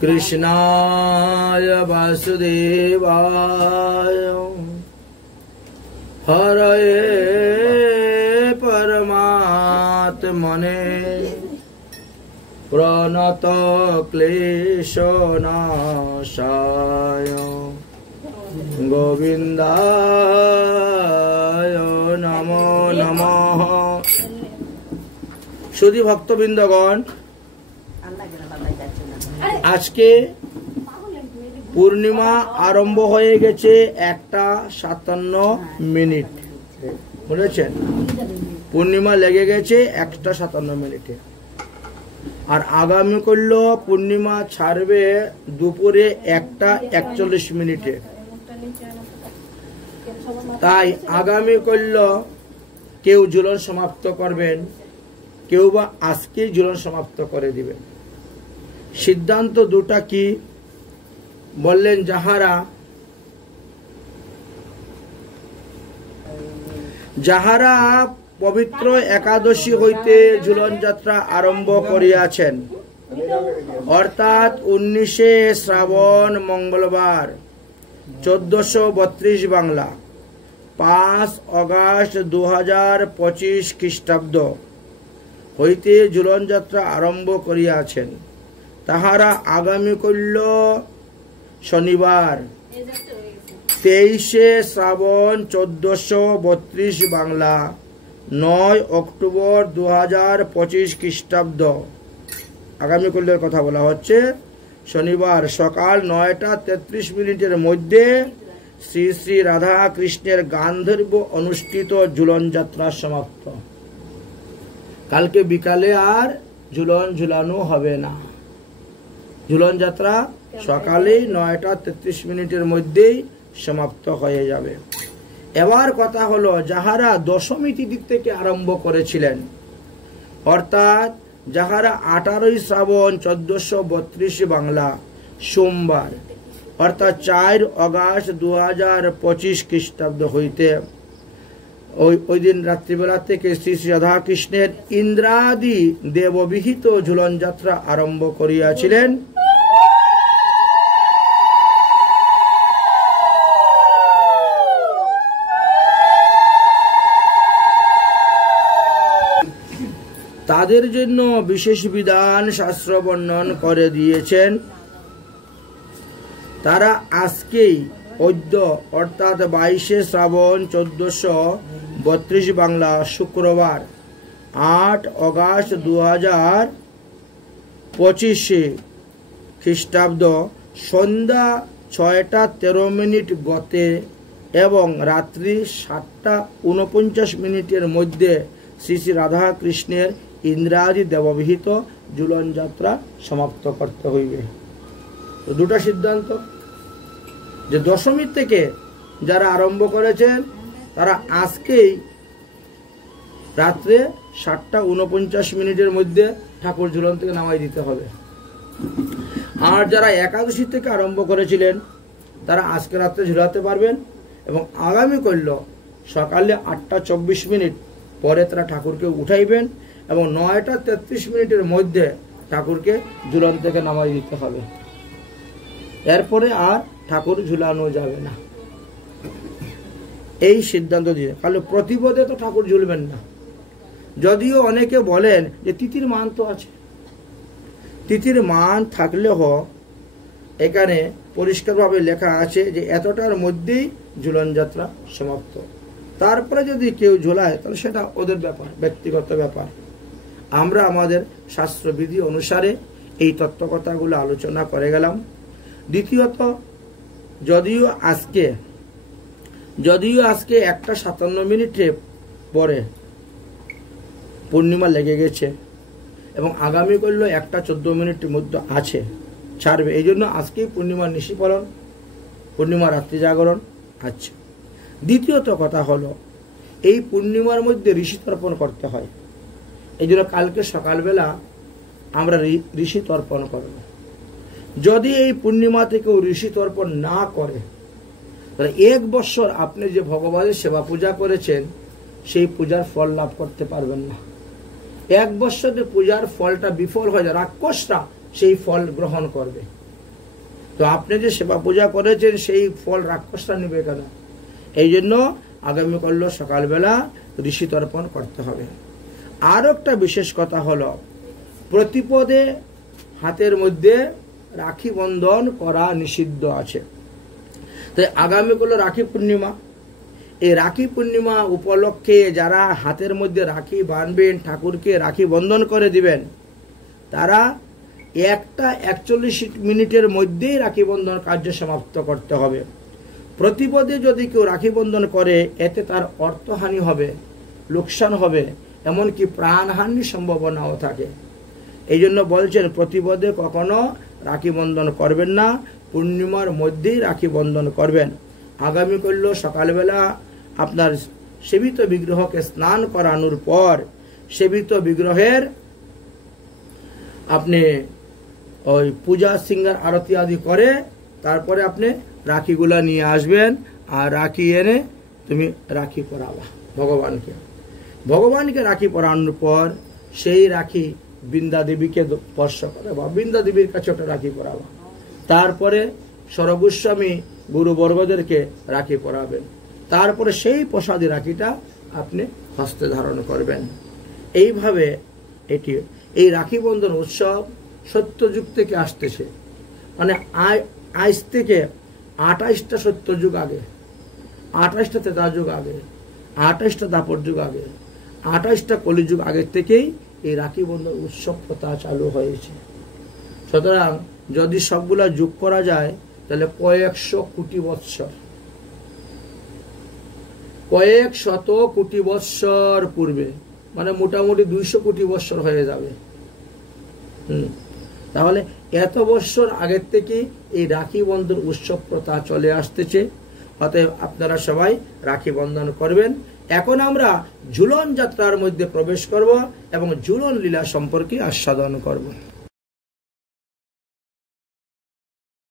कृष्णाय वासुदेवाय हरये परमात्मने प्रणत क्लेशनाशाय गोविंदाय नमो नमः। सुधी भक्तबृंदगण, आज के पूर्णिमा आरम्भ হয়ে গেছে 1:57 বুঝেছেন? পূর্ণিমা লেগে গেছে 1:57 আর আগামী করল পূর্ণিমা ছাড়বে দুপুরে 1:41। তাই আগামী করল কেউ ঝুলন সমাপ্ত করবেন, কেউ বা আজকে ঝুলন সমাপ্ত করে দিবেন। সিদ্ধান্ত দুটা কি বললেন? যাহারা পবিত্র একাদশী হইতে ঝুলন যাত্রা আরম্ভ করিয়াছেন, অর্থাৎ 19শে শ্রাবণ মঙ্গলবার 1432 বাংলা 5 অগাস্ট 2025 খ্রিস্টাব্দ হইতে ঝুলন যাত্রা আরম্ভ করিয়াছেন, তাহারা আগামী করল শনিবার 23শে শ্রাবণ 1432 বাংলা 9 অক্টোবর 2025 খ্রিস্টাব্দ। আগামী করলের কথা বলা হচ্ছে শনিবার সকাল 9:33 মধ্যে শ্রী শ্রী রাধা কৃষ্ণের গান্ধর্ব অনুষ্ঠিত ঝুলন যাত্রা সমাপ্ত। কালকে বিকালে আর ঝুলন ঝুলানো হবে না। ঝুলন যাত্রা সকালে 9:33 মধ্যেই সমাপ্ত হয়ে যাবে। এবার কথা হলো, যাহারা দশমী তিথি থেকে আরম্ভ করেছিলেন, অর্থাৎ যাহারা 18 শ্রাবণ 1432 বাংলা সোমবার অর্থাৎ 4 অগাস্ট 2025 খ্রিস্টাব্দ হইতে ওই দিন রাত্রিবেলা থেকে শ্রী শ্রী রাধা কৃষ্ণের ইন্দ্রাদি দেববিহিত ঝুলন যাত্রা আরম্ভ করিয়াছিলেন, তাদের জন্য বিশেষ বিধান শাস্ত্র বর্ণন করে দিয়েছেন। তারা আজকেই অদ্য অর্থাৎ 22শে শ্রাবণ 1432 বাংলা শুক্রবার 8 অগাস্ট 2025 খ্রিস্টাব্দ সন্ধ্যা 6:13 গতে এবং রাত্রি 7:49 মধ্যে শ্রী শ্রী রাধা কৃষ্ণের ইন্দ্রাদি দেববিহিত ঝুলন যাত্রা সমাপ্ত করতে হইবে। তো দুটা সিদ্ধান্ত, যে দশমীর থেকে যারা আরম্ভ করেছেন তারা আজকেই রাত্রে 7:49 মধ্যে ঠাকুর ঝুলন থেকে নামাই দিতে হবে। আর যারা একাদশী থেকে আরম্ভ করেছিলেন তারা আজকে রাত্রে ঝুলাতে পারবেন এবং আগামী করল সকালে 8:24 পরে তারা ঠাকুরকে উঠাইবেন এবং 9:33 মধ্যে ঠাকুরকে ঝুলন থেকে নামাই দিতে হবে। এরপরে আর ঠাকুর ঝুলানো যাবে না। এই সিদ্ধান্ত দিয়ে কাল প্রতিপদে তো ঠাকুর ঝুলবেন না। যদিও অনেকে বলেন যে তিথির মান তো আছে, তিথির মান থাকলেও এখানে পরিষ্কারভাবে লেখা আছে যে এতটার মধ্যেই ঝুলন যাত্রা সমাপ্ত। তারপরে যদি কেউ ঝোলায় তাহলে সেটা ওদের ব্যাপার, ব্যক্তিগত ব্যাপার। আমরা আমাদের শাস্ত্রবিধি অনুসারে এই তত্ত্বকথাগুলো আলোচনা করে গেলাম। দ্বিতীয়ত, যদিও আজকে 1:57 পরে পূর্ণিমা লেগে গেছে এবং আগামী করল 1:14 মধ্যে আছে ছাড়বে, এই জন্য আজকেই পূর্ণিমার নিশি পালন, পূর্ণিমা রাত্রি জাগরণ আছে। দ্বিতীয়ত কথা হলো, এই পূর্ণিমার মধ্যে ঋষি তর্পণ করতে হয়। এই জন্য কালকে সকালবেলা আমরা ঋষি তর্পণ করব। যদি এই পূর্ণিমাতে কেউ ঋষি তর্পণ না করে তাহলে 1 বছর আপনি যে ভগবানের সেবা পূজা করেছেন সেই পূজার ফল লাভ করতে পারবেন না। 1 বছরের পূজার ফলটা বিফল হয়ে যায়। রাক্ষসরা সেই ফল গ্রহণ করবে। তো আপনি যে সেবা পূজা করেছেন সেই ফল রাক্ষসরা নেবে কেন? এই জন্য আগামীকাল সকালবেলা ঋষি তর্পণ করতে হবে। আর একটা বিশেষ কথা হলো, প্রতিপদে হাতের মধ্যে রাখি বন্ধন করা নিষিদ্ধ আছে। তাই আগামীকাল রাখি পূর্ণিমা, এই রাখি পূর্ণিমা উপলক্ষে যারা হাতের মধ্যে রাখি বাঁধবেন, ঠাকুরকে রাখি বন্ধন করে দিবেন, তারা 1:41 মিনিটের মধ্যেই রাখি বন্ধন কার্য সমাপ্ত করতে হবে। প্রতিপদে যদি কেউ রাখি বন্ধন করে, এতে তার অর্থহানি হবে, লোকসান হবে, এমনকি প্রাণহানির সম্ভাবনাও থাকে। এই জন্য বলছেন প্রতিপদে কখনো রাখি বন্ধন করবেন না, পূর্ণিমার মধ্যেই রাখি বন্ধন করবেন। আগামীকাল সকালবেলা আপনার সেবিত বিগ্রহকে স্নান করানোর পর সেবিত বিগ্রহের আপনি ওই পূজা সিঙ্গার আরতি আদি করে তারপরে আপনি রাখিগুলা নিয়ে আসবেন, আর রাখি এনে তুমি রাখি পরাবা ভগবানকে। ভগবানকে রাখি পরানোর পর সেই রাখি বৃন্দা দেবীকে স্পর্শ করাবা, বৃন্দা দেবীর কাছে ওটা রাখি পরাবা। তারপরে সরগোস্বামী গুরুবর্গদেরকে রাখি পরাবেন। তারপরে সেই প্রসাদী রাখিটা আপনি হস্তে ধারণ করবেন। এইভাবে এই রাখি বন্ধন উৎসব সত্যযুগ থেকে আসতেছে। মানে আজ থেকে 28টা সত্যযুগ আগে, 28টা ত্রেতা যুগ আগে, 28টা দাপর যুগ আগে, 28টা কলিযুগ আগের থেকেই এই রাখি বন্ধন উৎসব প্রথা চালু হয়েছে। সুতরাং যদি সবগুলা যোগ করা যায় তাহলে কয়েকশো কোটি বৎসর, কয়েক শত কোটি বৎসর পূর্বে, মানে মোটামুটি 200 কোটি বৎসর হয়ে যাবে। তাহলে এত বৎসর আগের থেকে এই রাখি বন্ধন উৎসব প্রথা চলে আসতেছে। অতএব আপনারা সবাই রাখি বন্ধন করবেন। এখন আমরা ঝুলন যাত্রার মধ্যে প্রবেশ করব এবং ঝুলন লীলা সম্পর্কে আস্বাদন করব।